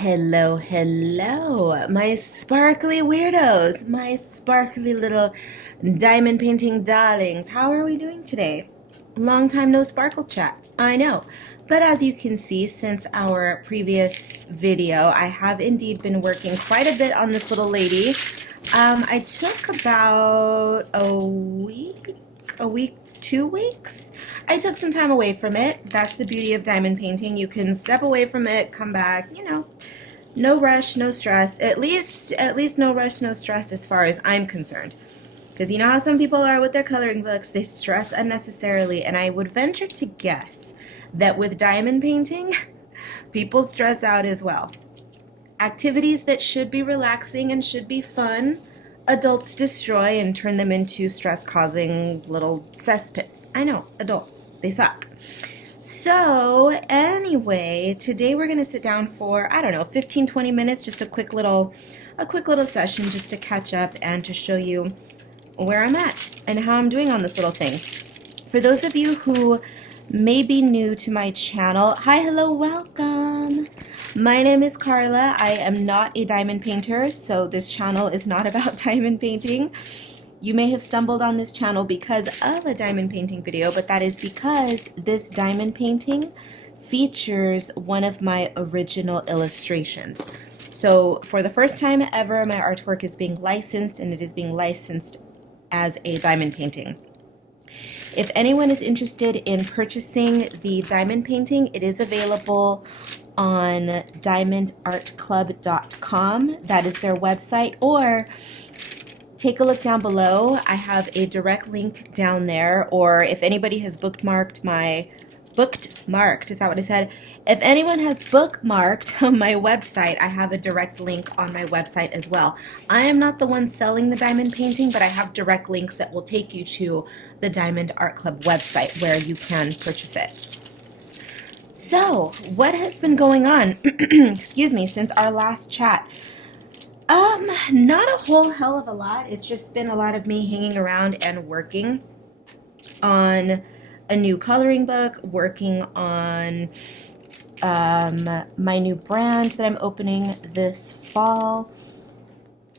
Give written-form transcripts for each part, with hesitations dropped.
Hello, hello, my sparkly weirdos, my sparkly little diamond painting darlings. How are we doing today? Long time no sparkle chat, I know. But as you can see, since our previous video, I have indeed been working quite a bit on this little lady. I took about a week, 2 weeks. I took some time away from it. That's the beauty of diamond painting. You can step away from it, come back, no rush, no stress. At least no rush, no stress as far as I'm concerned. Because you know how some people are with their coloring books, they stress unnecessarily, and I would venture to guess that with diamond painting, people stress out as well. Activities that should be relaxing and should be fun, adults destroy and turn them into stress-causing little cesspits. I know, adults, they suck. So anyway, today we're going to sit down for, I don't know, 15-20 minutes, just a quick little session just to catch up and to show you where I'm at and how I'm doing on this little thing. For those of you who may be new to my channel, hi, hello, welcome. My name is Karla. I am not a diamond painter, so this channel is not about diamond painting. You may have stumbled on this channel because of a diamond painting video, but that is because this diamond painting features one of my original illustrations. So for the first time ever, my artwork is being licensed, and it is being licensed as a diamond painting. If anyone is interested in purchasing the diamond painting, it is available on diamondartclub.com. That is their website, or take a look down below. I have a direct link down there, or if anybody has bookmarked, is that what I said? If anyone has bookmarked my website, I have a direct link on my website as well. I am not the one selling the diamond painting, but I have direct links that will take you to the Diamond Art Club website where you can purchase it. So, what has been going on, excuse me, since our last chat? Not a whole hell of a lot. It's just been a lot of me hanging around and working on a new coloring book, working on my new brand that I'm opening this fall.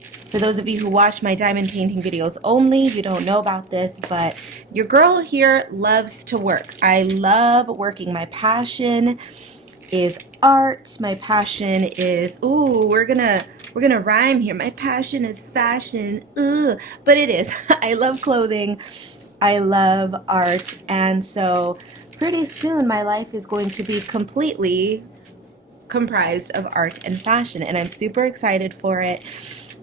For those of you who watch my diamond painting videos only, you don't know about this, but your girl here loves to work. I love working. My passion is art. My passion is, ooh, we're gonna rhyme here. My passion is fashion. Ugh. But it is. I love clothing. I love art. And so pretty soon my life is going to be completely comprised of art and fashion, and I'm super excited for it.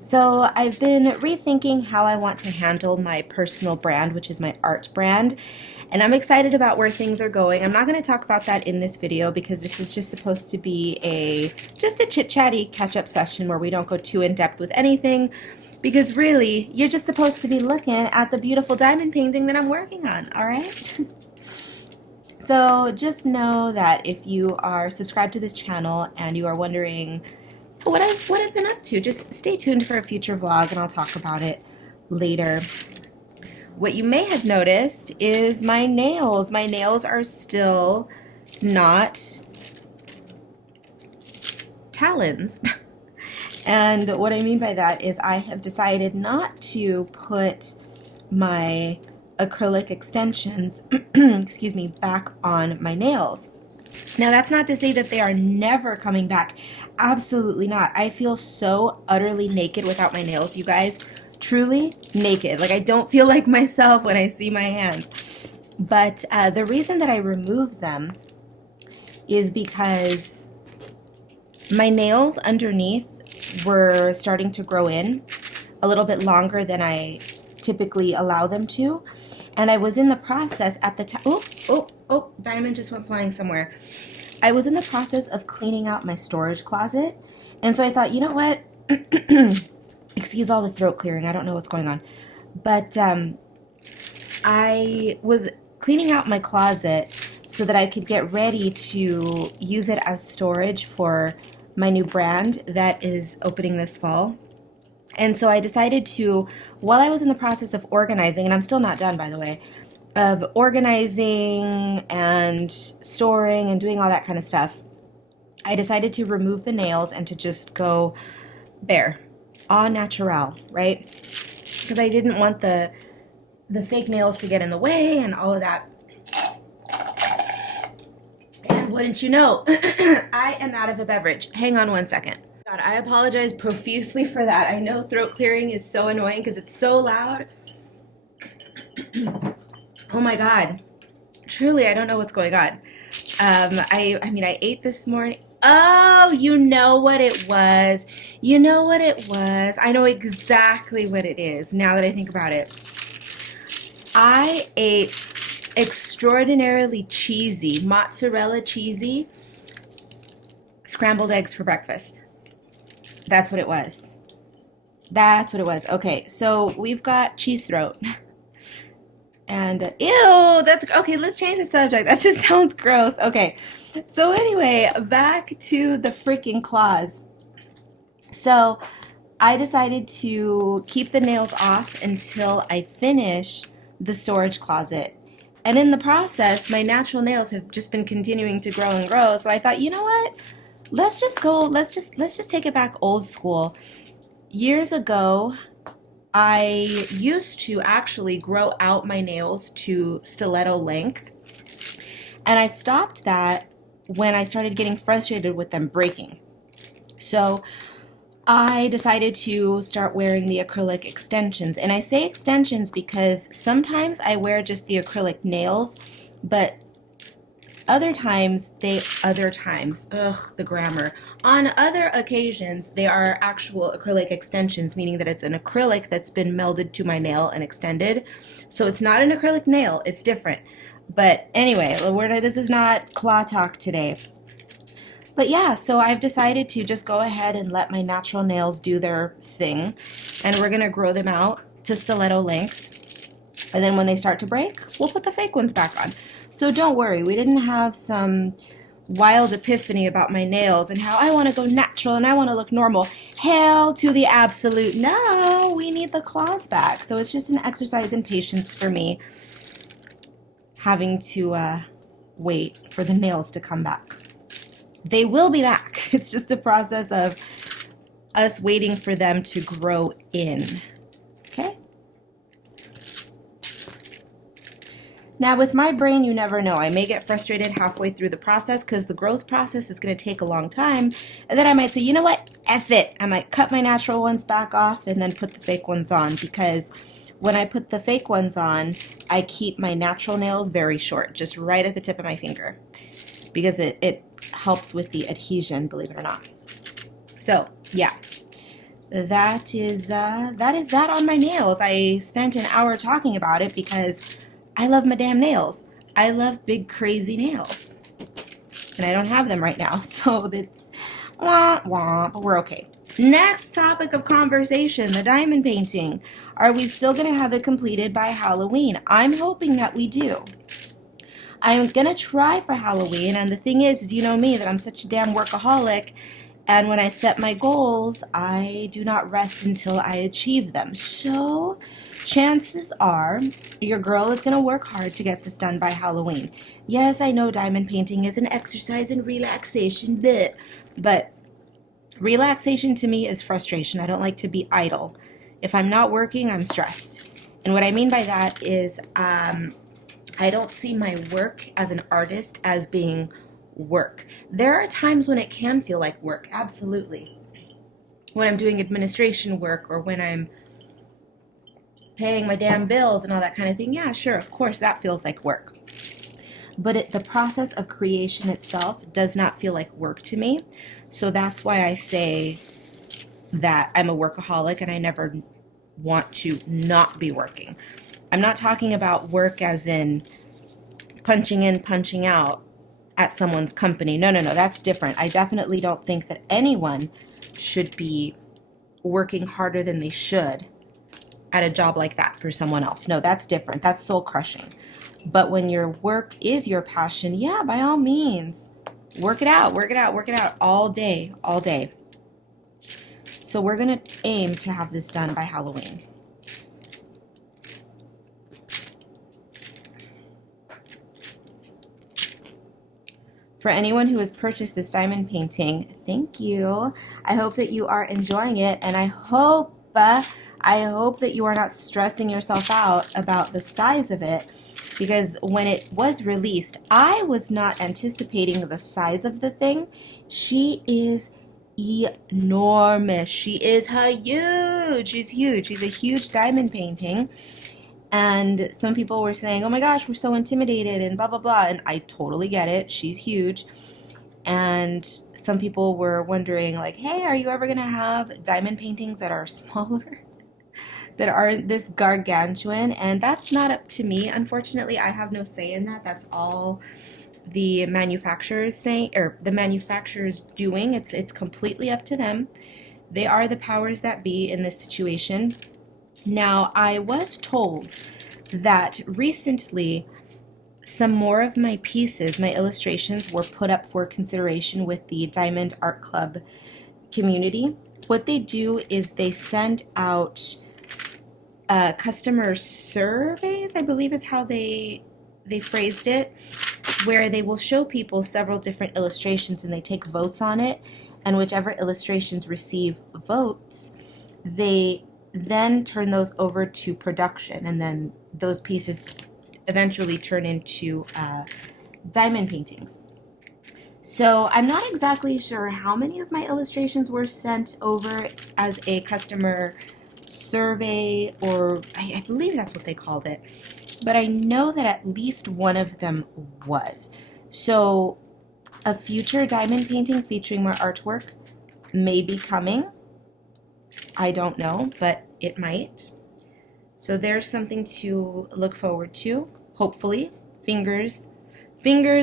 So I've been rethinking how I want to handle my personal brand, which is my art brand. And I'm excited about where things are going. I'm not going to talk about that in this video because this is just supposed to be just a chit-chatty catch-up session where we don't go too in-depth with anything, because really, you're just supposed to be looking at the beautiful diamond painting that I'm working on, all right? So just know that if you are subscribed to this channel and you are wondering what I've been up to, just stay tuned for a future vlog and I'll talk about it later. What you may have noticed is my nails. My nails are still not talons. And what I mean by that is I have decided not to put my acrylic extensions, excuse me, back on my nails. Now, that's not to say that they are never coming back. Absolutely not. I feel so utterly naked without my nails, you guys. Truly naked. Like, I don't feel like myself when I see my hands. But the reason that I removed them is because my nails underneath were starting to grow in a little bit longer than I typically allow them to. And I was in the process at the time, oh, diamond just went flying somewhere. I was in the process of cleaning out my storage closet. And so I thought, you know what? Excuse all the throat clearing. I don't know what's going on. But I was cleaning out my closet so that I could get ready to use it as storage for my new brand that is opening this fall. And so I decided to, while I was in the process of organizing, and I'm still not done, by the way, of organizing and storing and doing all that kind of stuff, I decided to remove the nails and to just go bare, au naturel, right? Because I didn't want the fake nails to get in the way and all of that. And wouldn't you know, I am out of a beverage. Hang on one second. God, I apologize profusely for that. I know throat clearing is so annoying because it's so loud. Oh my God. Truly, I don't know what's going on. I mean, I ate this morning. Oh, you know what it was. You know what it was. I know exactly what it is now that I think about it. I ate extraordinarily cheesy, mozzarella cheesy scrambled eggs for breakfast. That's what it was. That's what it was. Okay, so we've got cheese throat. And ew, that's okay. Let's change the subject. That just sounds gross. Okay, so anyway, back to the freaking claws. So I decided to keep the nails off until I finish the storage closet. And in the process, my natural nails have just been continuing to grow and grow. So I thought, you know what? Let's just take it back old school. Years ago, I used to actually grow out my nails to stiletto length, and I stopped that when I started getting frustrated with them breaking. So I decided to start wearing the acrylic extensions, and I say extensions because sometimes I wear just the acrylic nails, but other times, the grammar. On other occasions, they are actual acrylic extensions, meaning that it's an acrylic that's been melded to my nail and extended. So it's not an acrylic nail, it's different. But anyway, this is not claw talk today. But yeah, so I've decided to just go ahead and let my natural nails do their thing. And we're gonna grow them out to stiletto length. And then when they start to break, we'll put the fake ones back on. So don't worry, we didn't have some wild epiphany about my nails and how I want to go natural and I want to look normal. Hell to the absolute no, we need the claws back. So it's just an exercise in patience for me having to wait for the nails to come back. They will be back. It's just a process of us waiting for them to grow in. Okay? Now, with my brain, you never know. I may get frustrated halfway through the process because the growth process is going to take a long time. And then I might say, you know what? F it. I might cut my natural ones back off and then put the fake ones on, because when I put the fake ones on, I keep my natural nails very short, just right at the tip of my finger, because it helps with the adhesion, believe it or not. So, yeah. That is that on my nails. I spent an hour talking about it because I love my damn nails. I love big, crazy nails. And I don't have them right now, so it's wah, wah, but we're okay. Next topic of conversation, the diamond painting. Are we still going to have it completed by Halloween? I'm hoping that we do. I'm going to try for Halloween, and the thing is you know me, that I'm such a damn workaholic, and when I set my goals, I do not rest until I achieve them. So chances are your girl is going to work hard to get this done by Halloween. Yes, I know diamond painting is an exercise in relaxation, but relaxation to me is frustration. I don't like to be idle. If I'm not working, I'm stressed. And what I mean by that is I don't see my work as an artist as being work. There are times when it can feel like work, absolutely. When I'm doing administration work or when I'm paying my damn bills and all that kind of thing, yeah, sure, of course, that feels like work. But the process of creation itself does not feel like work to me. So that's why I say that I'm a workaholic and I never want to not be working. I'm not talking about work as in punching in, punching out at someone's company. No, that's different. I definitely don't think that anyone should be working harder than they should at a job like that for someone else. No, that's different. That's soul crushing. But when your work is your passion, yeah, by all means, work it out all day. So we're going to aim to have this done by Halloween. For anyone who has purchased this diamond painting, thank you. I hope that you are enjoying it, and I hope that you are not stressing yourself out about the size of it, because when it was released, I was not anticipating the size of the thing. She is enormous. She is huge. She's huge. She's a huge diamond painting. And some people were saying, oh my gosh, we're so intimidated and blah, blah, blah. And I totally get it. She's huge. And some people were wondering, like, hey, are you ever going to have diamond paintings that are smaller, that aren't this gargantuan? And that's not up to me. Unfortunately, I have no say in that. That's all the manufacturers saying, or the manufacturers doing. It's completely up to them. They are the powers that be in this situation. Now, I was told that recently some more of my pieces, my illustrations, were put up for consideration with the Diamond Art Club community. What they do is they send out customer surveys, I believe is how they phrased it, where they will show people several different illustrations and they take votes on it, and whichever illustrations receive votes, they then turn those over to production, and then those pieces eventually turn into diamond paintings. So I'm not exactly sure how many of my illustrations were sent over as a customer survey, or I believe that's what they called it, but I know that at least one of them was. So a future diamond painting featuring more artwork may be coming. I don't know, but it might. So there's something to look forward to, hopefully. Fingers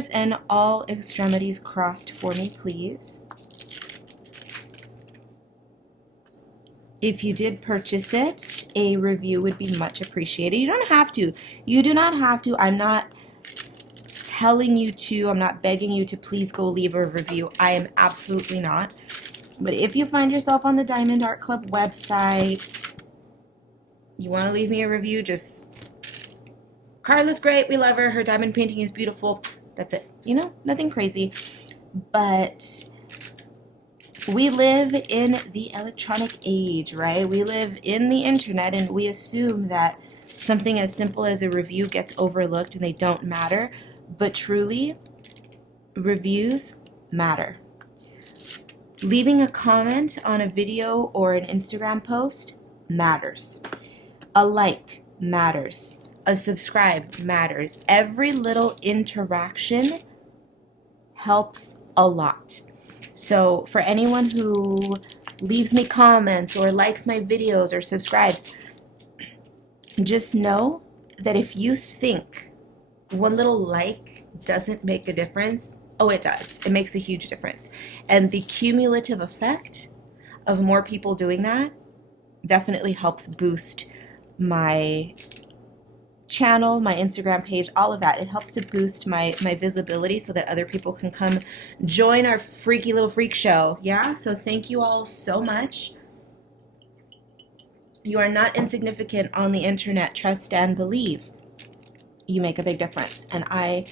and all extremities crossed for me, please. If you did purchase it, a review would be much appreciated. You don't have to. You do not have to. I'm not telling you to. I'm not begging you to please go leave a review. I am absolutely not. But if you find yourself on the Diamond Art Club website, you want to leave me a review, just, Karla's great, we love her, her diamond painting is beautiful, that's it. You know, nothing crazy. But we live in the electronic age, right? We live in the internet, and we assume that something as simple as a review gets overlooked and they don't matter. But truly, reviews matter. Leaving a comment on a video or an Instagram post matters. A like matters. A subscribe matters. Every little interaction helps a lot. So for anyone who leaves me comments or likes my videos or subscribes, just know that if you think one little like doesn't make a difference, oh, it does. It makes a huge difference. And the cumulative effect of more people doing that definitely helps boost my channel, my Instagram page, all of that. It helps to boost my visibility so that other people can come join our freaky little freak show. Yeah, so thank you all so much. You are not insignificant on the internet. Trust and believe. You make a big difference, and I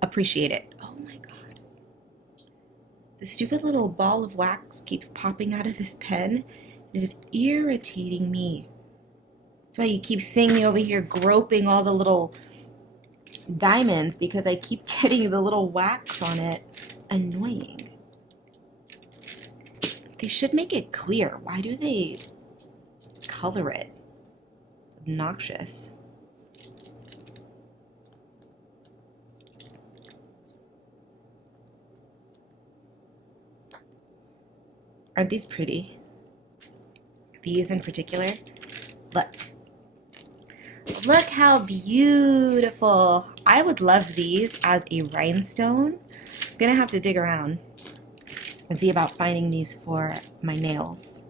appreciate it. Oh my God. The stupid little ball of wax keeps popping out of this pen. It is irritating me. That's why you keep seeing me over here groping all the little diamonds, because I keep getting the little wax on it. Annoying. They should make it clear. Why do they color it? It's obnoxious. Aren't these pretty? These in particular. Look. Look how beautiful. I would love these as a rhinestone. I'm gonna have to dig around and see about finding these for my nails.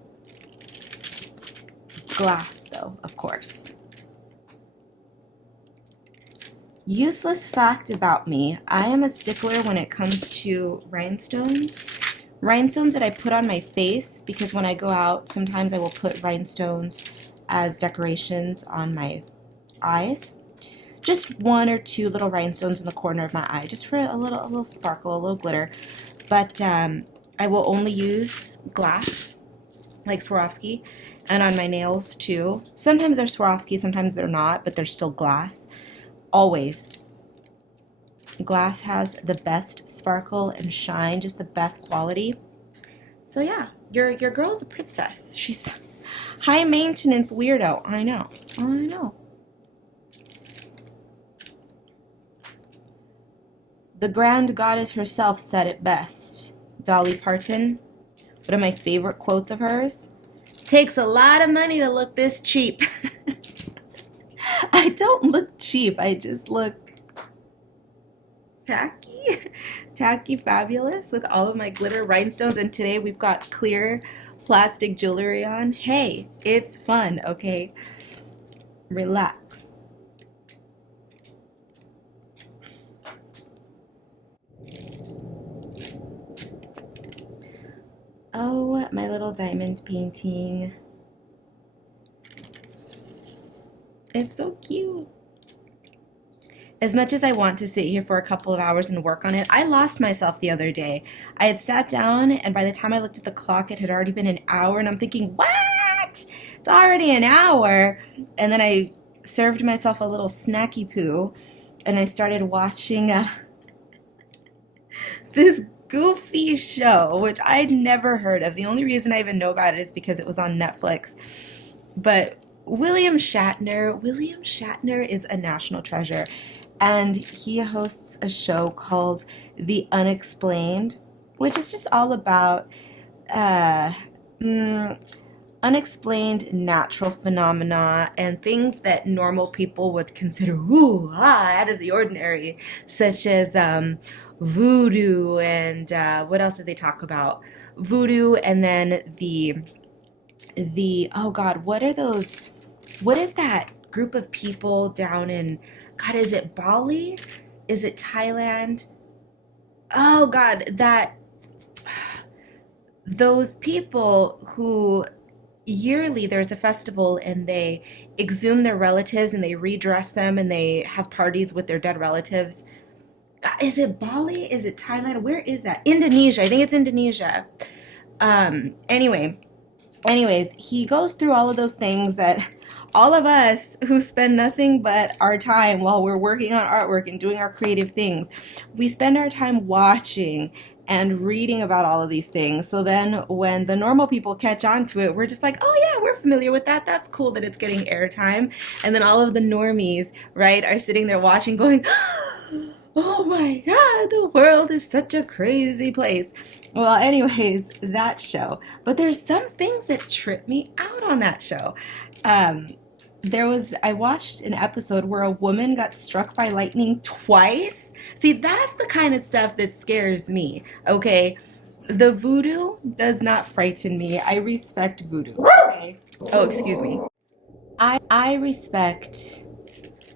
Glass though, of course. Useless fact about me, I am a stickler when it comes to rhinestones. Rhinestones that I put on my face, because when I go out, sometimes I will put rhinestones as decorations on my eyes. just one or two little rhinestones in the corner of my eye, just for a little sparkle, a little glitter. But I will only use glass, like Swarovski, and on my nails too. Sometimes they're Swarovski, sometimes they're not, but they're still glass. Always. Glass has the best sparkle and shine, just the best quality. So yeah, your girl's a princess. She's high maintenance weirdo. I know. The grand goddess herself said it best. Dolly Parton, one of my favorite quotes of hers. Takes a lot of money to look this cheap. I don't look cheap. I just look tacky fabulous with all of my glitter rhinestones. And today we've got clear plastic jewelry on. Hey, it's fun, okay? Relax. Oh, my little diamond painting. It's so cute. As much as I want to sit here for a couple of hours and work on it, I lost myself the other day. I had sat down, and by the time I looked at the clock, it had already been an hour, and I'm thinking, what? It's already an hour. And then I served myself a little snacky poo, and I started watching this goofy show, which I'd never heard of. The only reason I even know about it is because it was on Netflix. But William Shatner is a national treasure. And he hosts a show called The Unexplained, which is just all about unexplained natural phenomena and things that normal people would consider out of the ordinary, such as voodoo and what else did they talk about? Voodoo, and then the oh God, what are those? What is that group of people down in, God, is it Bali? Is it Thailand? Oh God, those people who yearly there's a festival and they exhume their relatives and they redress them and they have parties with their dead relatives. God, is it Bali? Is it Thailand? Where is that? Indonesia. I think it's Indonesia. Anyways, he goes through all of those things that all of us who spend nothing but our time while we're working on artwork and doing our creative things, we spend our time watching and reading about all of these things. So then when the normal people catch on to it, we're just like, oh yeah, we're familiar with that. That's cool that it's getting airtime. And then all of the normies, right, are sitting there watching going, oh my God, the world is such a crazy place. Well, anyways, that show. But there's some things that trip me out on that show. I watched an episode where a woman got struck by lightning twice. See, that's the kind of stuff that scares me, okay? The voodoo does not frighten me. I respect voodoo, okay? Oh, excuse me. I respect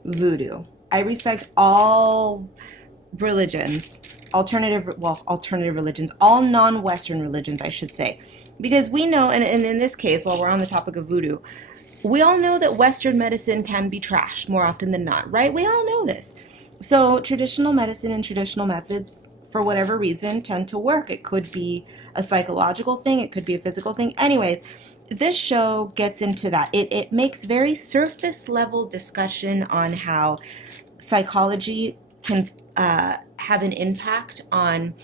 voodoo. I respect all religions, alternative religions, all non-Western religions, I should say. Because we know, and in this case, while we're on the topic of voodoo, we all know that Western medicine can be trashed more often than not, right? We all know this. So traditional medicine and traditional methods, for whatever reason, tend to work. It could be a psychological thing. It could be a physical thing. Anyways, this show gets into that. It makes very surface level discussion on how psychology can have an impact on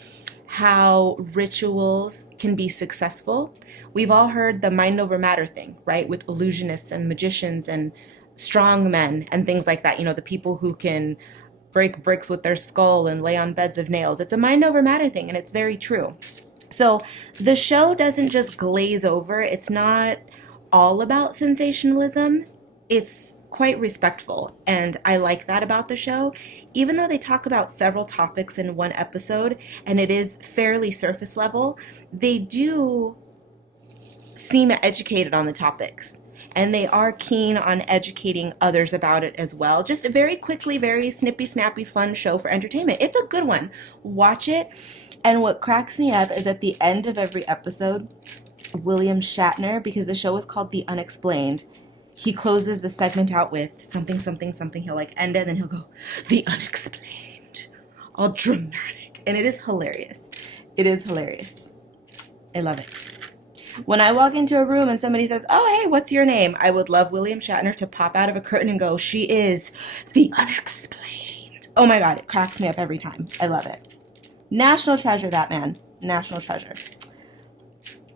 how rituals can be successful. We've all heard the mind over matter thing, right? With illusionists and magicians and strong men and things like that. You know, the people who can break bricks with their skull and lay on beds of nails. It's a mind over matter thing, and it's very true. So the show doesn't just glaze over. It's not all about sensationalism. It's quite respectful, and I like that about the show. Even though they talk about several topics in one episode, and it is fairly surface level, they do seem educated on the topics, and they are keen on educating others about it as well. Just a very quickly, very snippy, snappy, fun show for entertainment. It's a good one. Watch it. And what cracks me up is at the end of every episode, William Shatner, because the show is called The Unexplained, he closes the segment out with something, something, something. He'll like end it, and then he'll go, the unexplained, all dramatic. And it is hilarious. It is hilarious. I love it. When I walk into a room and somebody says, oh, hey, what's your name? I would love William Shatner to pop out of a curtain and go, she is the unexplained. Oh my God, it cracks me up every time. I love it. National treasure, that man. National treasure.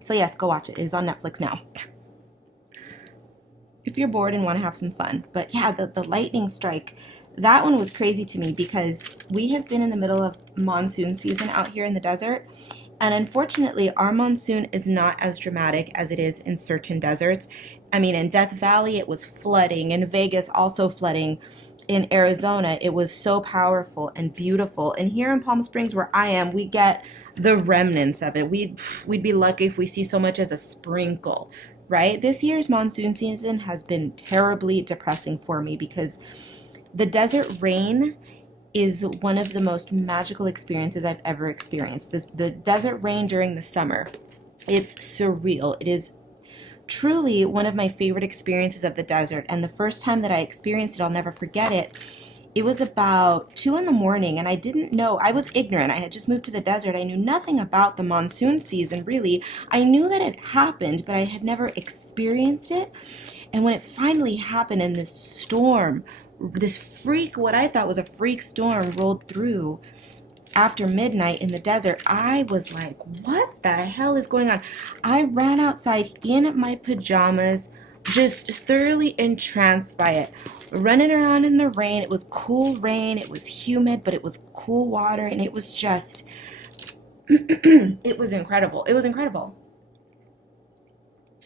So yes, go watch it. It is on Netflix now. If you're bored and want to have some fun. But yeah, the lightning strike, that one was crazy to me because we have been in the middle of monsoon season out here in the desert. And unfortunately, our monsoon is not as dramatic as it is in certain deserts. I mean, in Death Valley, it was flooding. In Vegas, also flooding. In Arizona, it was so powerful and beautiful. And here in Palm Springs, where I am, we get the remnants of it. We'd be lucky if we see so much as a sprinkle, right? This year's monsoon season has been terribly depressing for me because the desert rain is one of the most magical experiences I've ever experienced. The desert rain during the summer, it's surreal. It is truly one of my favorite experiences of the desert. And the first time that I experienced it, I'll never forget it. It was about 2 in the morning, and I didn't know. I was ignorant. I had just moved to the desert. I knew nothing about the monsoon season, really. I knew that it happened, but I had never experienced it. And when it finally happened and this storm, this freak, what I thought was a freak storm, rolled through after midnight in the desert, I was like, what the hell is going on? I ran outside in my pajamas, just thoroughly entranced by it, running around in the rain. It was cool rain, it was humid, but it was cool water, and it was just it was incredible. It was incredible.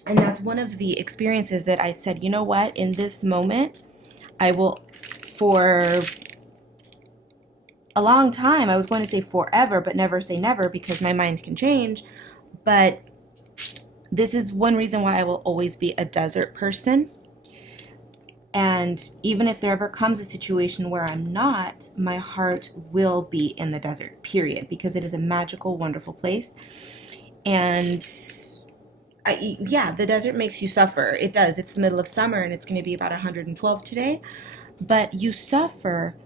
And that's one of the experiences that I said, you know what, in this moment, I will, for a long time, I was going to say forever, but never say never because my mind can change. But this is one reason why I will always be a desert person. And even if there ever comes a situation where I'm not, my heart will be in the desert, period, because it is a magical, wonderful place. And yeah, the desert makes you suffer. It does. It's the middle of summer and it's going to be about 112 today. But you suffer.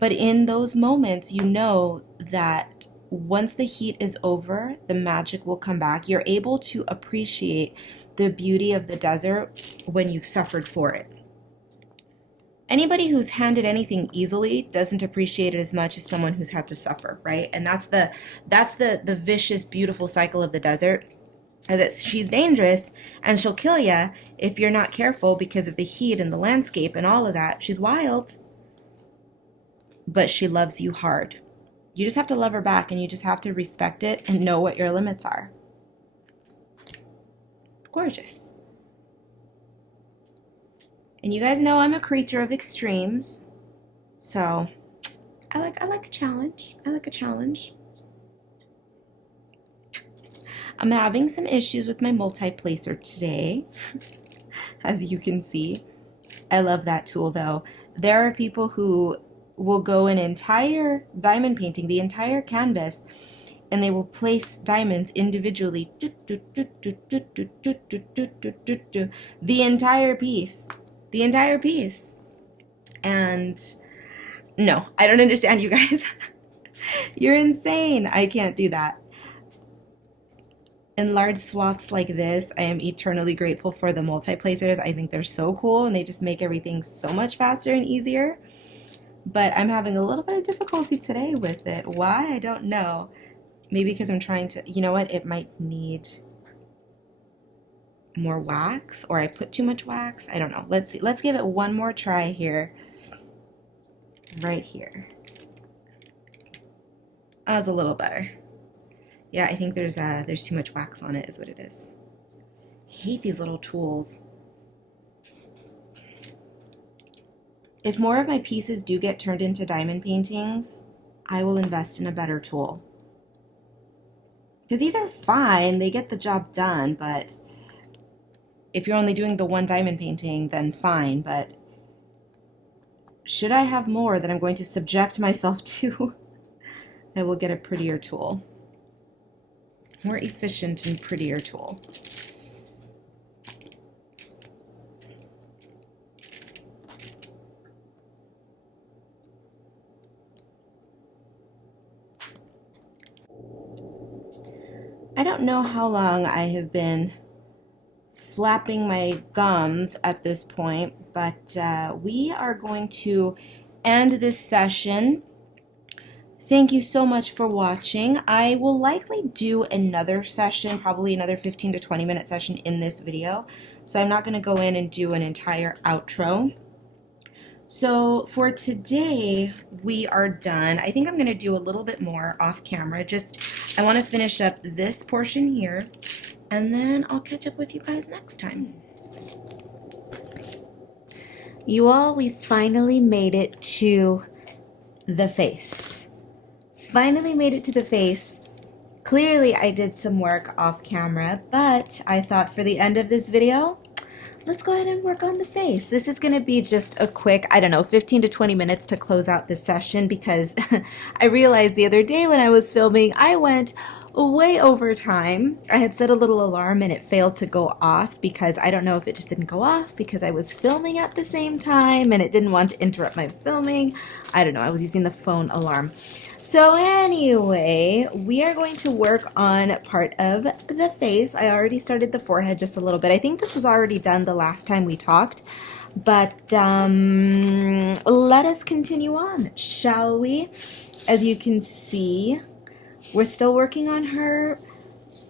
But in those moments, you know that once the heat is over, the magic will come back. You're able to appreciate the beauty of the desert when you've suffered for it. Anybody who's handed anything easily doesn't appreciate it as much as someone who's had to suffer, right? And that's the vicious, beautiful cycle of the desert. As she's dangerous and she'll kill you if you're not careful because of the heat and the landscape and all of that. She's wild, but she loves you hard. You just have to love her back, and you just have to respect it and know what your limits are. It's gorgeous. And you guys know I'm a creature of extremes, so I like a challenge. I like a challenge. I'm having some issues with my multi-placer today, as you can see. I love that tool, though. There are people who will go an entire diamond painting, the entire canvas, and they will place diamonds individually. The entire piece. The entire piece. And no, I don't understand, you guys. You're insane. I can't do that. In large swaths like this, I am eternally grateful for the multi-placers. I think they're so cool, and they just make everything so much faster and easier. But I'm having a little bit of difficulty today with it. Why? I don't know. Maybe because I'm trying to, you know what? It might need more wax, or I put too much wax. I don't know. Let's see. Let's give it one more try here. Right here. That was a little better. Yeah, I think there's too much wax on it is what it is. I hate these little tools. If more of my pieces do get turned into diamond paintings, I will invest in a better tool. Because these are fine, they get the job done, but if you're only doing the one diamond painting, then fine, but should I have more that I'm going to subject myself to, I will get a prettier tool. More efficient and prettier tool. don't know how long I have been flapping my gums at this point, but we are going to end this session. Thank you so much for watching. I will likely do another session, probably another 15 to 20 minute session in this video. So I'm not going to go in and do an entire outro. So for today, we are done. I think I'm going to do a little bit more off camera. I want to finish up this portion here, and then I'll catch up with you guys next time. You all, we finally made it to the face. Finally made it to the face. Clearly I did some work off camera, but I thought for the end of this video, let's go ahead and work on the face. This is going to be just a quick, 15 to 20 minutes to close out this session, because I realized the other day when I was filming, I went way over time. I had set a little alarm and it failed to go off, because I don't know if it just didn't go off because I was filming at the same time and it didn't want to interrupt my filming. I don't know. I was using the phone alarm. So anyway, we are going to work on part of the face. I already started the forehead just a little bit. I think this was already done the last time we talked, but let us continue on, shall we? As you can see, we're still working on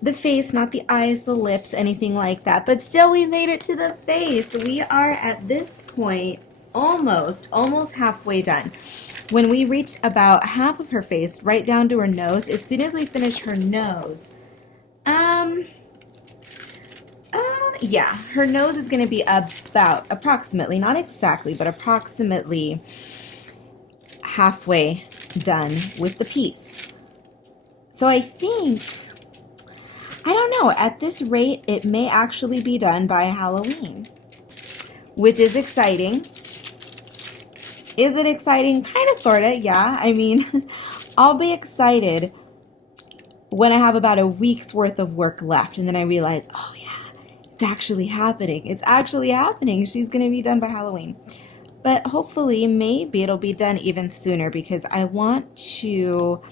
the face, not the eyes, the lips, anything like that, but still we made it to the face. We are at this point almost halfway done. When we reach about half of her face, right down to her nose, as soon as we finish her nose, yeah, her nose is going to be approximately, not exactly, but approximately halfway done with the piece. So I think, I don't know, at this rate, it may actually be done by Halloween, which is exciting. Is it exciting? Kind of, sort of, yeah. I mean, I'll be excited when I have about a week's worth of work left, and then I realize, oh yeah, it's actually happening. It's actually happening. She's going to be done by Halloween. But hopefully, maybe it'll be done even sooner, because I want to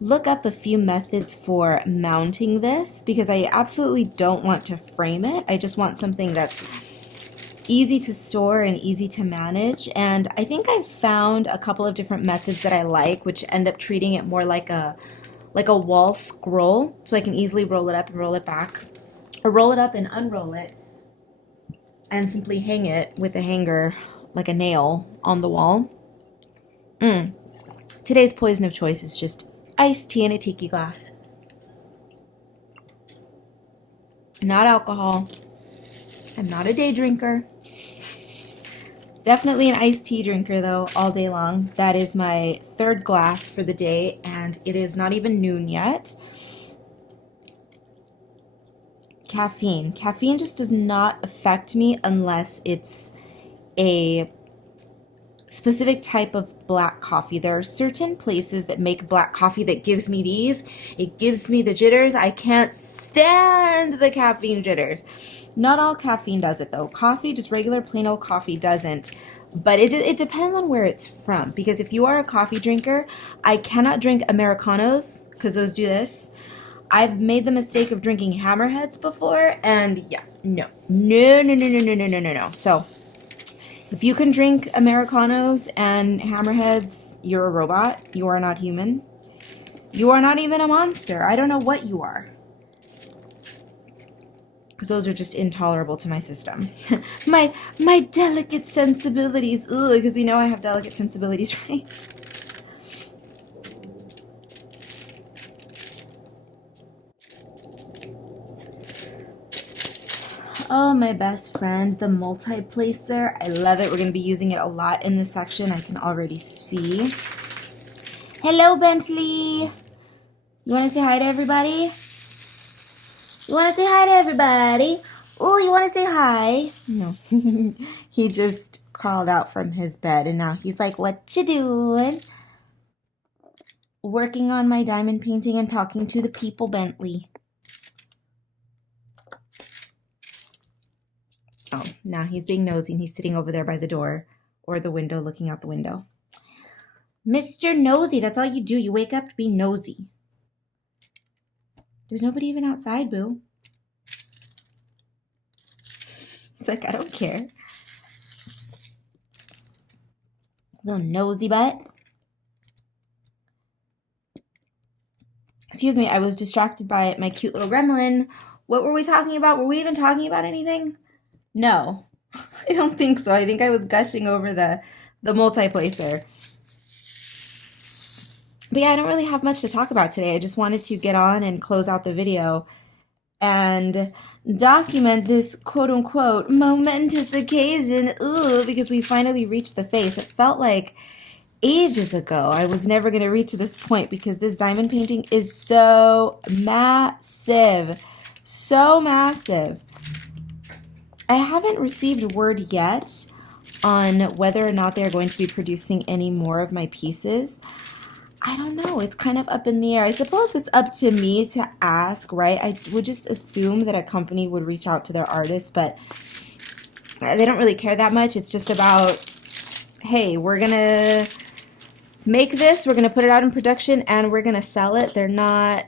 look up a few methods for mounting this, because I absolutely don't want to frame it. I just want something that's easy to store and easy to manage. And I think I've found a couple of different methods that I like, which end up treating it more like a wall scroll, so I can easily roll it up and roll it back, or roll it up and unroll it and simply hang it with a hanger like a nail on the wall. Today's poison of choice is just iced tea in a tiki glass. Not alcohol. I'm not a day drinker. Definitely an iced tea drinker, though, all day long. That is my third glass for the day, and it is not even noon yet. Caffeine. Caffeine just does not affect me unless it's a specific type of black coffee. There are certain places that make black coffee that gives me these. It gives me the jitters. I can't stand the caffeine jitters. Not all caffeine does it, though. Coffee, just regular plain old coffee, doesn't. But it depends on where it's from. Because if you are a coffee drinker, I cannot drink Americanos, because those do this. I've made the mistake of drinking Hammerheads before, and yeah, no. So, if you can drink Americanos and Hammerheads, you're a robot. You are not human. You are not even a monster. I don't know what you are, because those are just intolerable to my system. my delicate sensibilities. Ugh, because we know I have delicate sensibilities, right? Oh, my best friend, the multi-placer. I love it. We're going to be using it a lot in this section. I can already see. Hello, Bentley. You want to say hi to everybody? You want to say hi to everybody? Oh, you want to say hi? No. He just crawled out from his bed, and now he's like, what you doing? Working on my diamond painting and talking to the people, Bentley. Oh, now he's being nosy, and he's sitting over there by the door or the window, looking out the window. Mr. Nosy, that's all you do. You wake up to be nosy. There's nobody even outside, boo. It's like, I don't care. Little nosy butt. Excuse me, I was distracted by my cute little gremlin. What were we talking about? Were we even talking about anything? No, I don't think so. I think I was gushing over the multiplacer. But yeah, I don't really have much to talk about today. I just wanted to get on and close out the video and document this quote-unquote momentous occasion. Ooh, because we finally reached the face. It felt like ages ago I was never going to reach this point because this diamond painting is so massive. So massive. I haven't received word yet on whether or not they're going to be producing any more of my pieces. I don't know. It's kind of up in the air. I suppose it's up to me to ask, right? I would just assume that a company would reach out to their artists, but they don't really care that much. It's just about, hey, we're going to make this, we're going to put it out in production, and we're going to sell it. They're not,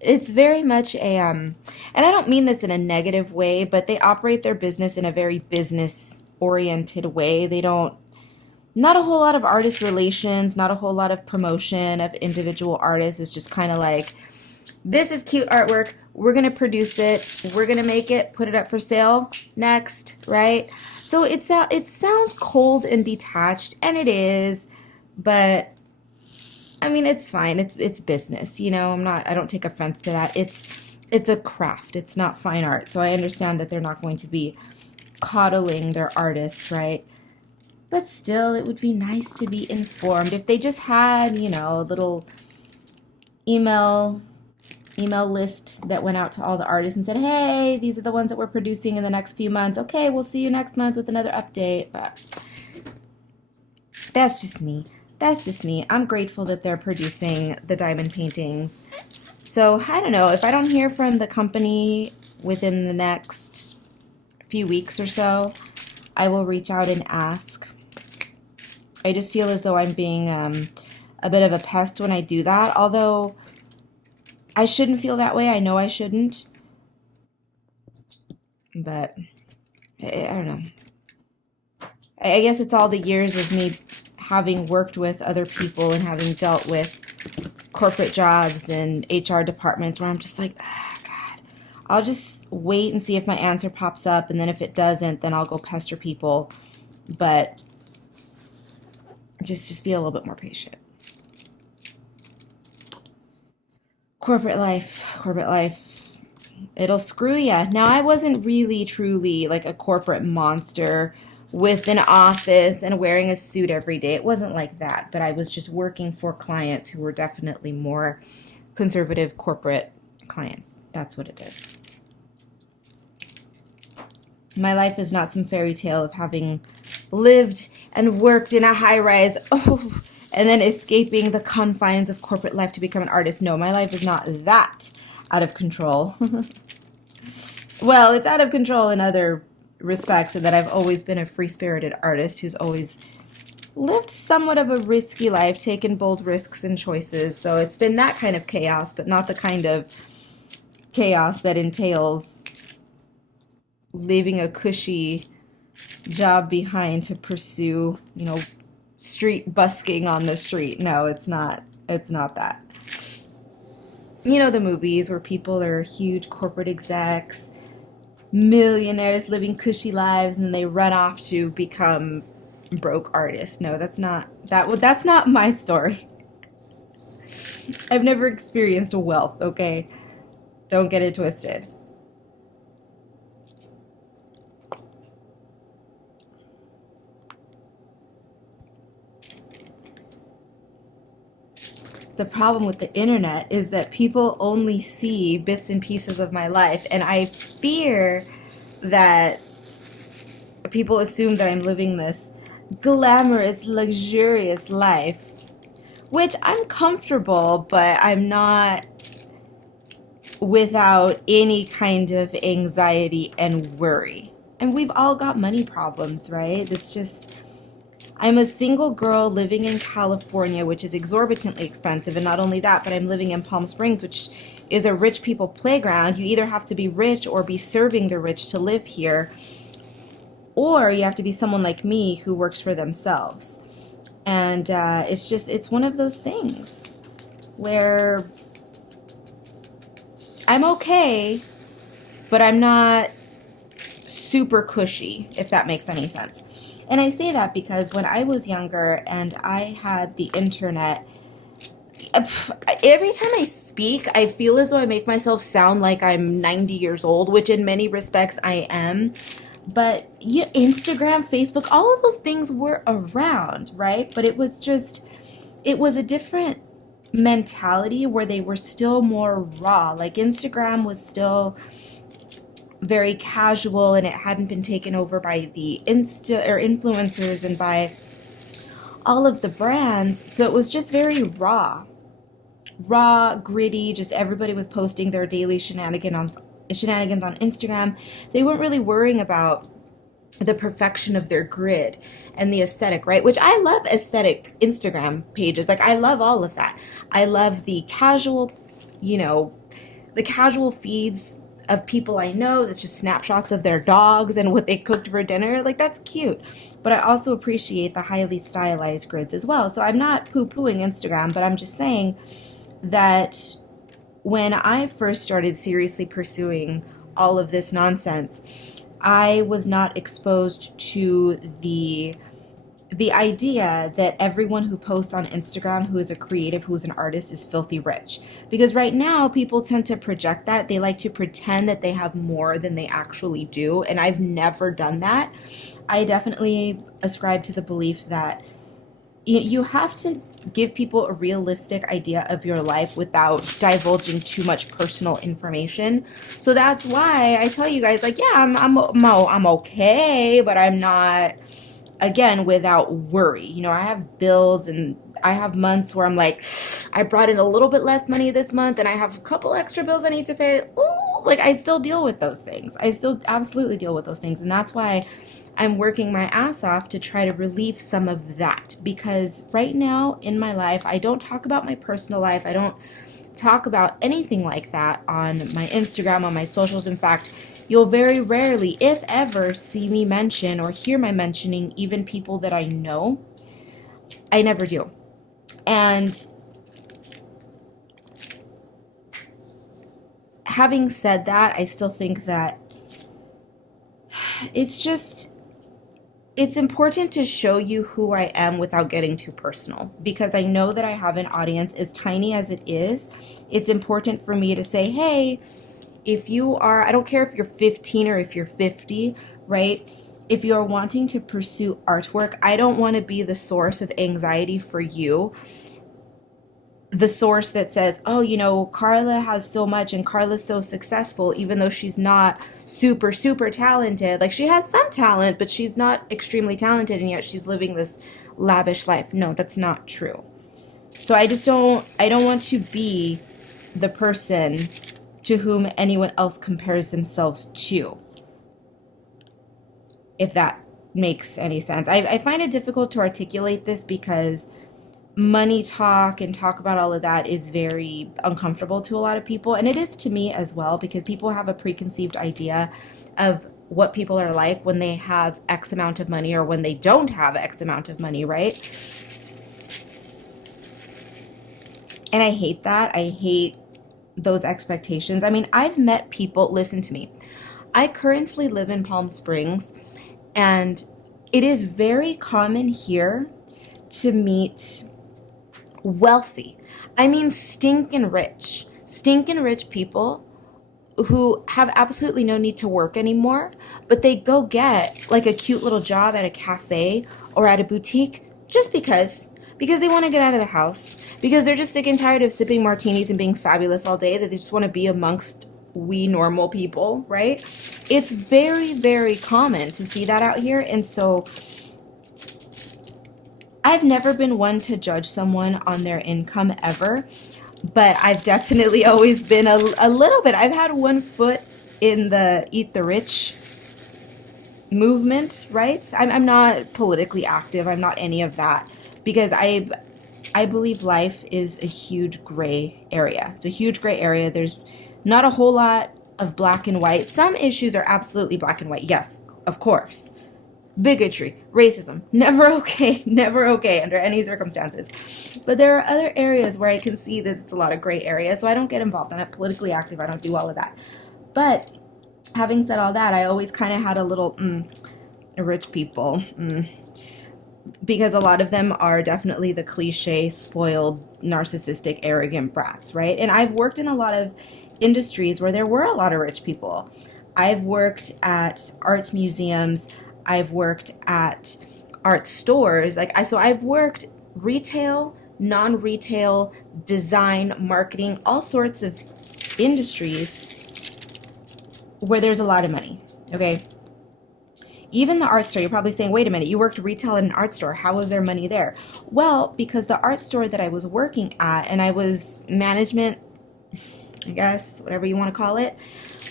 it's very much a, and I don't mean this in a negative way, but they operate their business in a very business-oriented way. They don't, not a whole lot of artist relations, not a whole lot of promotion of individual artists. It's just kind of like, this is cute artwork. We're going to produce it. We're going to make it, put it up for sale. Next, right? So it sounds cold and detached, and it is, but I mean, it's fine. It's business, you know. I don't take offense to that. It's a craft. It's not fine art. So I understand that they're not going to be coddling their artists, right? But still, it would be nice to be informed. If they just had, you know, a little email list that went out to all the artists and said, hey, these are the ones that we're producing in the next few months. Okay, we'll see you next month with another update. But that's just me. That's just me. I'm grateful that they're producing the diamond paintings. So, I don't know. If I don't hear from the company within the next few weeks or so, I will reach out and ask. I just feel as though I'm being a bit of a pest when I do that, although I shouldn't feel that way. I know I shouldn't, but I don't know. I guess it's all the years of me having worked with other people and having dealt with corporate jobs and HR departments where I'm just like, ah, God, I'll just wait and see if my answer pops up, and then if it doesn't, then I'll go pester people. But just be a little bit more patient. Corporate life, it'll screw ya. Now, I wasn't really truly like a corporate monster with an office and wearing a suit every day. It wasn't like that, but I was just working for clients who were definitely more conservative corporate clients. That's what it is. My life is not some fairy tale of having lived and worked in a high-rise, and then escaping the confines of corporate life to become an artist. No, my life is not that out of control. Well, it's out of control in other respects, in that I've always been a free-spirited artist who's always lived somewhat of a risky life, taken bold risks and choices. So it's been that kind of chaos, but not the kind of chaos that entails leaving a cushy job behind to pursue, you know, street busking on the street. No, it's not that. You know, the movies where people are huge corporate execs, millionaires living cushy lives, and they run off to become broke artists. No, that's not my story. I've never experienced wealth, okay? Don't get it twisted. The problem with the internet is that people only see bits and pieces of my life, and I fear that people assume that I'm living this glamorous, luxurious life, which I'm comfortable, but I'm not without any kind of anxiety and worry. And we've all got money problems, right? It's just, I'm a single girl living in California, which is exorbitantly expensive. And not only that, but I'm living in Palm Springs, which is a rich people playground. You either have to be rich or be serving the rich to live here, or you have to be someone like me who works for themselves. And it's one of those things where I'm okay, but I'm not super cushy, if that makes any sense. And I say that because when I was younger and I had the internet, every time I speak, I feel as though I make myself sound like I'm 90 years old, which in many respects I am. But yeah, Instagram, Facebook, all of those things were around, right? But it was a different mentality where they were still more raw. Like Instagram was still very casual and it hadn't been taken over by the influencers and by all of the brands. So it was just very raw, gritty, just everybody was posting their daily shenanigans on Instagram. They weren't really worrying about the perfection of their grid and the aesthetic, right? Which I love aesthetic Instagram pages. Like I love all of that. I love the casual, the casual feeds of people I know that's just snapshots of their dogs and what they cooked for dinner. Like that's cute. But I also appreciate the highly stylized grids as well. So I'm not poo-pooing Instagram, but I'm just saying that when I first started seriously pursuing all of this nonsense, I was not exposed to the idea that everyone who posts on Instagram who is a creative, who is an artist, is filthy rich. Because right now people tend to project that. They like to pretend that they have more than they actually do. And I've never done that. I definitely ascribe to the belief that you have to give people a realistic idea of your life without divulging too much personal information. So that's why I tell you guys, like, yeah, I'm okay, but I'm not, again, without worry. I have bills and I have months where I'm like, I brought in a little bit less money this month and I have a couple extra bills I need to pay. Ooh, like I still deal with those things. I still absolutely deal with those things. And that's why I'm working my ass off to try to relieve some of that, because right now in my life, I don't talk about my personal life. I don't talk about anything like that on my Instagram, on my socials. In fact, you'll very rarely, if ever, see me mention or hear my mentioning even people that I know. I never do. And having said that, I still think that it's important to show you who I am without getting too personal, because I know that I have an audience as tiny as it is. It's important for me to say, hey, if you are, I don't care if you're 15 or if you're 50, right? If you are wanting to pursue artwork, I don't want to be the source of anxiety for you. The source that says, oh, Karla has so much and Karla's so successful, even though she's not super, super talented. Like she has some talent, but she's not extremely talented, and yet she's living this lavish life. No, that's not true. So I don't want to be the person to whom anyone else compares themselves to, if that makes any sense. I find it difficult to articulate this because money talk and talk about all of that is very uncomfortable to a lot of people, and it is to me as well, because people have a preconceived idea of what people are like when they have X amount of money or when they don't have X amount of money, right? And I hate that. I hate those expectations. I mean, I've met people, listen to me. I currently live in Palm Springs, and it is very common here to meet wealthy, I mean stinking rich people who have absolutely no need to work anymore, but they go get like a cute little job at a cafe or at a boutique just because they want to get out of the house, because they're just sick and tired of sipping martinis and being fabulous all day, that they just want to be amongst we normal people, right? It's very, very common to see that out here. And so I've never been one to judge someone on their income ever, but I've definitely always been a little bit. I've had one foot in the eat the rich movement, right? I'm not politically active. I'm not any of that because I believe life is a huge gray area. It's a huge gray area. There's not a whole lot of black and white. Some issues are absolutely black and white. Yes, of course. Bigotry, racism, never okay, never okay under any circumstances. But there are other areas where I can see that it's a lot of gray areas, so I don't get involved. I'm not politically active. I don't do all of that. But having said all that, I always kind of had a little rich people, because a lot of them are definitely the cliche, spoiled, narcissistic, arrogant brats, right? And I've worked in a lot of industries where there were a lot of rich people. I've worked at art museums. I've worked at art stores. So I've worked retail, non-retail, design, marketing, all sorts of industries where there's a lot of money, okay? Even the art store, you're probably saying, wait a minute, you worked retail at an art store. How was there money there? Well, because the art store that I was working at, and I was management, I guess, whatever you want to call it,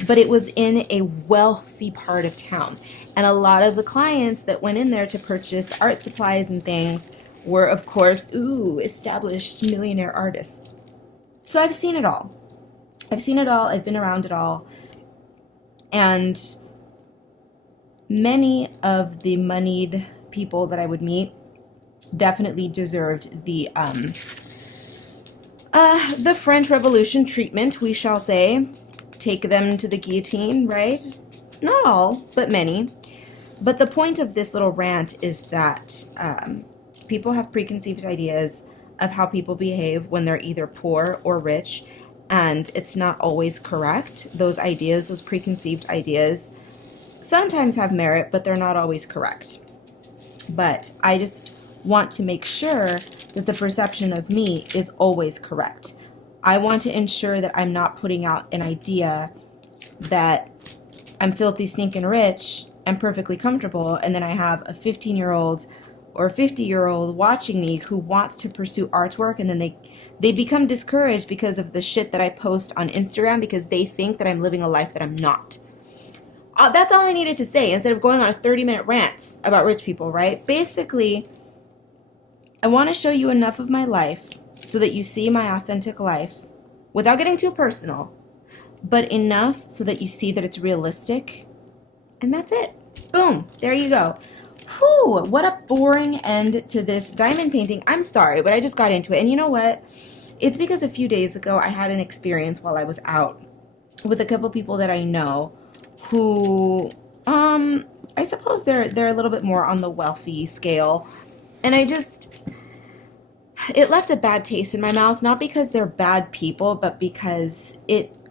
but it was in a wealthy part of town. And a lot of the clients that went in there to purchase art supplies and things were, of course, established millionaire artists. So I've seen it all. I've seen it all. I've been around it all. And many of the moneyed people that I would meet definitely deserved the French Revolution treatment, we shall say. Take them to the guillotine, right? Not all, but many. But the point of this little rant is that people have preconceived ideas of how people behave when they're either poor or rich, and it's not always correct. Those ideas, those preconceived ideas, sometimes have merit, but they're not always correct. But I just want to make sure that the perception of me is always correct. I want to ensure that I'm not putting out an idea that I'm filthy, stinking rich and perfectly comfortable, and then I have a 15-year-old or 50-year-old watching me who wants to pursue artwork, and then they become discouraged because of the shit that I post on Instagram because they think that I'm living a life that I'm not. That's all I needed to say instead of going on a 30-minute rant about rich people, right? Basically, I want to show you enough of my life so that you see my authentic life without getting too personal, but enough so that you see that it's realistic. And that's it. Boom. There you go. Whew, what a boring end to this diamond painting. I'm sorry, but I just got into it. And you know what? It's because a few days ago I had an experience while I was out with a couple people that I know who, I suppose they're a little bit more on the wealthy scale. And it left a bad taste in my mouth, not because they're bad people, but because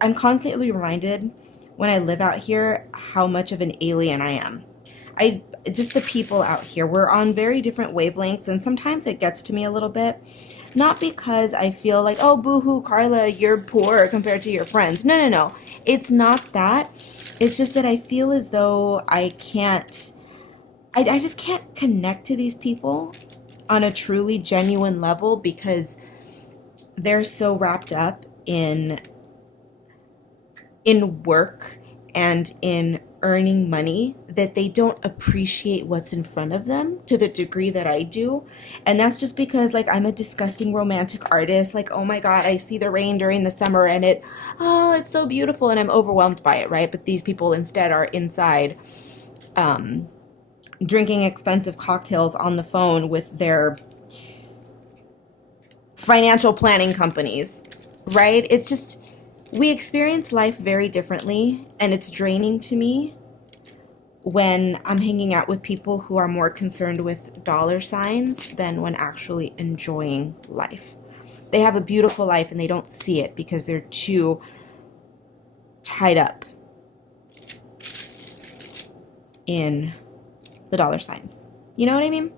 I'm constantly reminded when I live out here how much of an alien I am. Just the people out here, we're on very different wavelengths, and sometimes it gets to me a little bit. Not because I feel like, oh, boo-hoo, Karla, you're poor compared to your friends. No. It's not that. It's just that I feel as though I just can't connect to these people on a truly genuine level because they're so wrapped up in work and in earning money that they don't appreciate what's in front of them to the degree that I do. And that's just because, like, I'm a disgusting romantic artist. Like, oh my God, I see the rain during the summer and it's so beautiful, and I'm overwhelmed by it, right? But these people instead are inside drinking expensive cocktails on the phone with their financial planning companies, right? It's just, we experience life very differently, and it's draining to me when I'm hanging out with people who are more concerned with dollar signs than when actually enjoying life. They have a beautiful life and they don't see it because they're too tied up in the dollar signs. You know what I mean?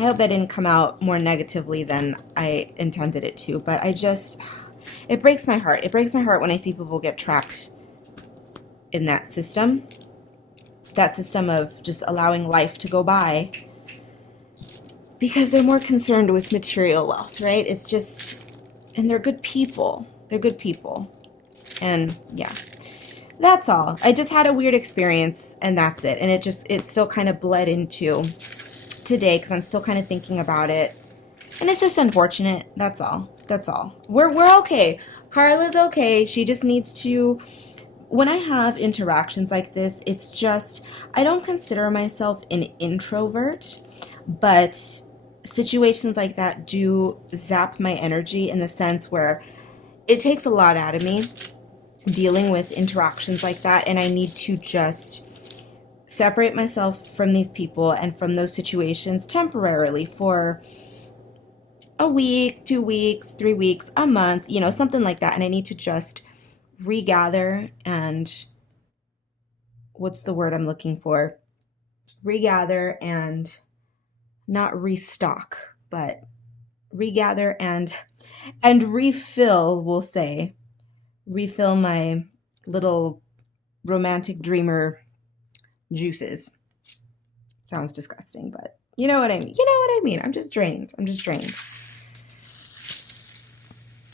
I hope that didn't come out more negatively than I intended it to, but it breaks my heart. It breaks my heart when I see people get trapped in that system of just allowing life to go by because they're more concerned with material wealth, right? It's just, and they're good people. They're good people. And yeah, That's all. I just had a weird experience and that's it. And it still kind of bled into today because I'm still kind of thinking about it. And it's just unfortunate. That's all. That's all. We're okay. Karla's okay. She just needs to, when I have interactions like this, it's just, I don't consider myself an introvert, but situations like that do zap my energy in the sense where it takes a lot out of me dealing with interactions like that, and I need to just separate myself from these people and from those situations temporarily for a week, 2 weeks, 3 weeks, a month, something like that. And I need to just regather and what's the word I'm looking for? Regather and not restock, but regather and refill, we'll say. Refill my little romantic dreamer juices. Sounds disgusting, but you know what I mean. You know what I mean. I'm just drained.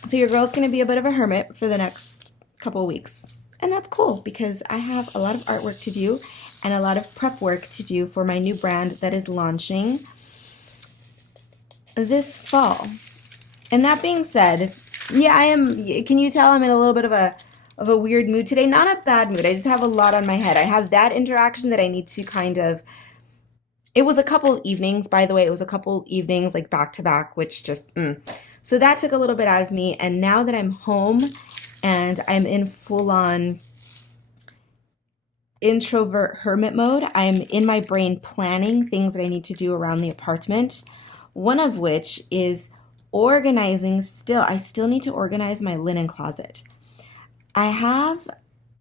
So your girl's going to be a bit of a hermit for the next couple of weeks. And that's cool because I have a lot of artwork to do and a lot of prep work to do for my new brand that is launching this fall. And that being said, yeah, I am, can you tell I'm in a little bit of a weird mood today? Not a bad mood. I just have a lot on my head. I have that interaction that I need to kind of, it was a couple evenings, by the way. It was a couple evenings like back to back, which just, So that took a little bit out of me. And now that I'm home and I'm in full on introvert hermit mode, I'm in my brain planning things that I need to do around the apartment. One of which is organizing still. I still need to organize my linen closet. I have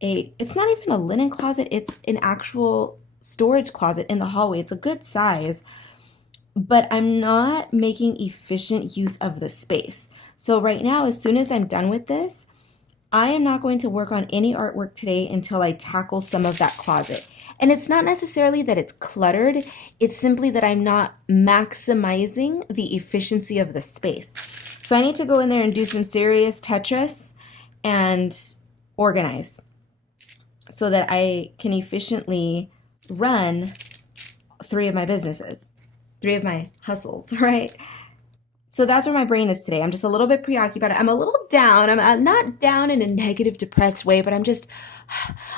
it's not even a linen closet, it's an actual storage closet in the hallway. It's a good size, but I'm not making efficient use of the space. So right now, as soon as I'm done with this, I am not going to work on any artwork today until I tackle some of that closet. And it's not necessarily that it's cluttered, it's simply that I'm not maximizing the efficiency of the space. So I need to go in there and do some serious Tetris and organize so that I can efficiently run 3 of my businesses, 3 of my hustles, right? So that's where my brain is today. I'm just a little bit preoccupied. I'm a little down. I'm not down in a negative, depressed way, but I'm just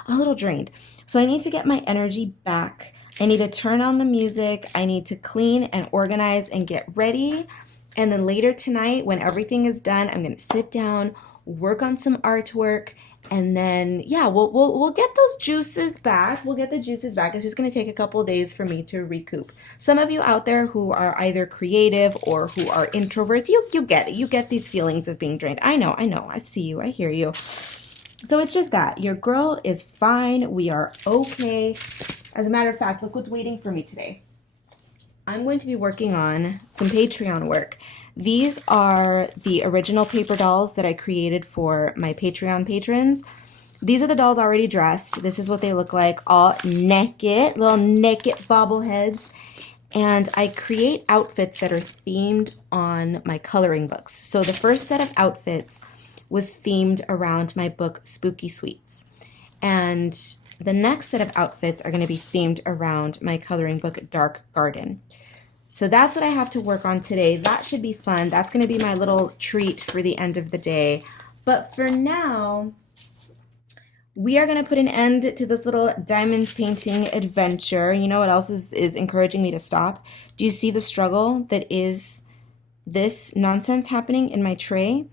a little drained. So I need to get my energy back. I need to turn on the music. I need to clean and organize and get ready. And then later tonight, when everything is done, I'm going to sit down, work on some artwork, and then we'll get those juices back. We'll get the juices back. It's just going to take a couple of days for me to recoup. Some of you out there who are either creative or who are introverts, you get it. You get these feelings of being drained. I know. I see you. I hear you. So it's just that your girl is fine. We are okay. As a matter of fact, look what's waiting for me today. I'm going to be working on some Patreon work. These are the original paper dolls that I created for my Patreon patrons. These are the dolls already dressed. This is what they look like, all naked, little naked bobbleheads. And I create outfits that are themed on my coloring books. So the first set of outfits was themed around my book, Spooky Sweets. And the next set of outfits are going to be themed around my coloring book, Dark Garden. So that's what I have to work on today. That should be fun. That's going to be my little treat for the end of the day. But for now, we are going to put an end to this little diamond painting adventure. You know what else is encouraging me to stop? Do you see the struggle that is this nonsense happening in my tray?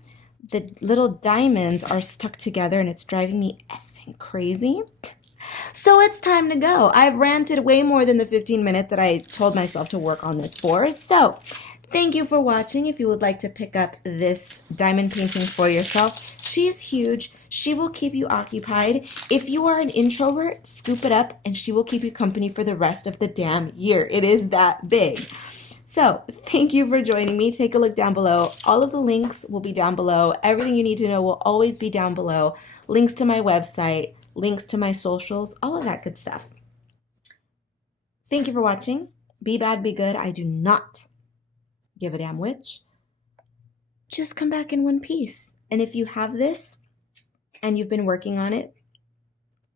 The little diamonds are stuck together and it's driving me effing crazy. So it's time to go. I've ranted way more than the 15 minutes that I told myself to work on this for. So thank you for watching. If you would like to pick up this diamond painting for yourself, she is huge. She will keep you occupied. If you are an introvert, scoop it up and she will keep you company for the rest of the damn year. It is that big. So thank you for joining me. Take a look down below. All of the links will be down below. Everything you need to know will always be down below. Links to my website, links to my socials, all of that good stuff. Thank you for watching. Be bad, be good. I do not give a damn which. Just come back in one piece. And if you have this and you've been working on it,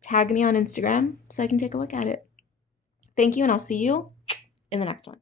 tag me on Instagram so I can take a look at it. Thank you, and I'll see you in the next one.